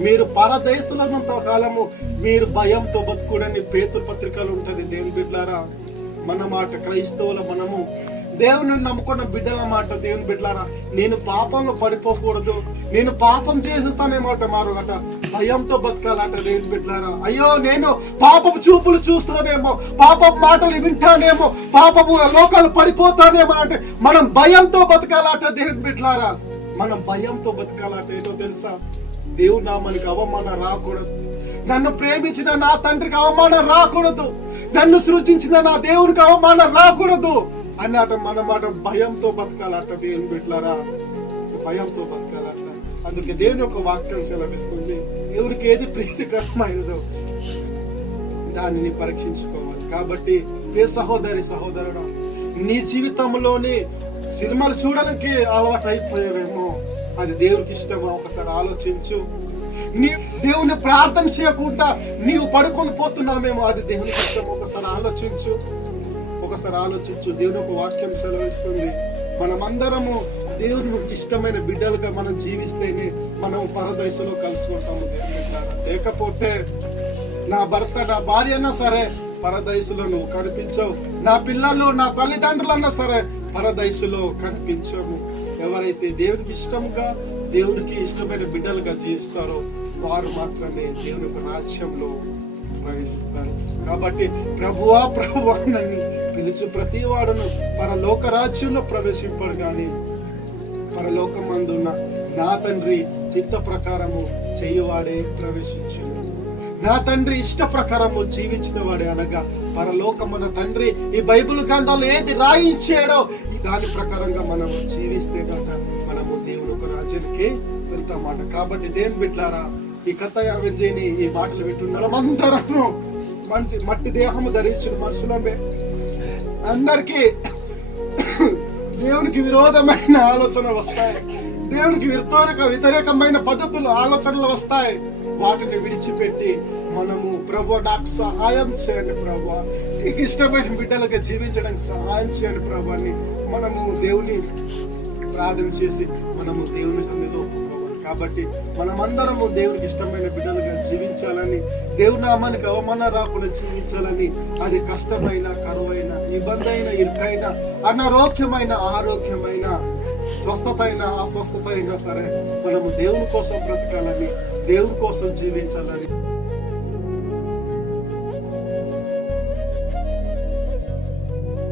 మీరు పరదేశులన్నంత కాలము మీరు భయంతో బతుకుడని పేతుల పత్రికలు ఉంటది. దేవుని బిడ్లారా మన మాట క్రైస్తవుల మనము దేవుని నమ్ముకున్న బిడ్డల మాట దేవుని బిడ్డలారా నేను పాపంలో పడిపోకూడదు నేను పాపం చేసేస్తానేమాట మారుగట. భయంతో బతకాలంట దేవుని బిడ్డలారా అయ్యో నేను పాపపు చూపులు చూస్తానేమో పాపపు మాటలు వింటానేమో పాపపు లోకాలు పడిపోతానేమో అంటే మనం భయంతో బతకాలట దేవుని బిడ్డలారా మనం భయంతో బతకాలట ఏదో తెలుసా? దేవుడు నామానికి అవమానం రాకూడదు. నన్ను ప్రేమించిన నా తండ్రికి అవమానం రాకూడదు. నన్ను సృష్టించిన నా దేవునికి అవమానం రాకూడదు. అన్నట మన మాట భయంతో బతకాలట దేవుని బిడ్డలారా. భయంతో బతకాలట అందుకే దేవుని యొక్క వాక్యం సెలవిస్తుంది. ఎవరికి ఏది ప్రీతికరమైనదో దానిని పరీక్షించుకోవాలి. కాబట్టి ఏ సహోదరి సహోదరుడు నీ జీవితంలోని సినిమాలు చూడడానికి అలవాటు అయిపోయావేమో. అది దేవునికి ఇష్టమా? ఒకసారి ఆలోచించు. నీ దేవుని ప్రార్థన చేయకుండా నీవు పడుకొని పోతున్నామేమో అది దేవునికి ఇష్టం ఒకసారి ఆలోచించు. ఒకసారి ఆలోచించు. దేవుని ఒక వాక్యం సెలవిస్తుంది. మనమందరము దేవుని ఇష్టమైన బిడ్డలుగా మనం జీవిస్తేనే మనం పరదశలో కలుసుకుంటాము ఉంటాము లేకపోతే నా భర్త నా భార్య అన్నా సరే పరదశలో నువ్వు కనిపించవు. నా పిల్లలు నా తల్లిదండ్రులన్నా సరే పరదశలో కనిపించము. ఎవరైతే దేవునికి ఇష్టముగా దేవునికి ఇష్టమైన బిడ్డలుగా జీవిస్తారో వారు మాత్రమే దేవుని యొక్క రాజ్యంలో ప్రవేశిస్తారు. కాబట్టి ప్రభువా ప్రభు అని పిలుచు ప్రతి వాడును పరలోక రాజ్యంలో ప్రవేశింపడు కానీ పరలోకమందున్న నా తండ్రి చిత్త ప్రకారము చేయువాడే ప్రవేశించు నా తండ్రి ఇష్ట ప్రకారము జీవించిన వాడే అనగా పరలోకమున తండ్రి ఈ బైబిల్ గ్రంథాలు ఏది రాయించాడో దాని ప్రకారంగా మనం జీవిస్తే కాక మనము దేవుడు ఒక రాజ్యానికి వెళ్తామాట కాబట్టి దేవుని బిడ్డారా ఈ కథ విజయని ఈ మాటలు వింటున్న అందరూ మంచి మట్టి దేహము ధరించిన మనుషులమే. అందరికీ దేవునికి విరోధమైన ఆలోచనలు వస్తాయి. దేవునికి వ్యతిరేక వ్యతిరేకమైన పద్ధతులు ఆలోచనలు వస్తాయి. వాటిని విడిచిపెట్టి మనము ప్రభు నాకు సహాయం చేయండి ప్రభు. నీకు ఇష్టమైన బిడ్డలుగా జీవించడానికి సహాయం చేయండి ప్రభాన్ని మనము దేవుని ప్రార్థన చేసి మనము దేవుని సన్నిధిలో కాబట్టి మనమందరము దేవునికి ఇష్టమైన బిడ్డలుగా జీవించాలని దేవుని నామానికి అవమానం రాకుండా జీవించాలని అది కష్టమైన కరువైన ఇబ్బంది అయిన ఇరుకైన అనారోగ్యమైన ఆరోగ్యమైన స్వస్థత అయినా అస్వస్థత అయినా సరే మనము దేవుని కోసం బ్రతకాలని దేవుని కోసం జీవించాలని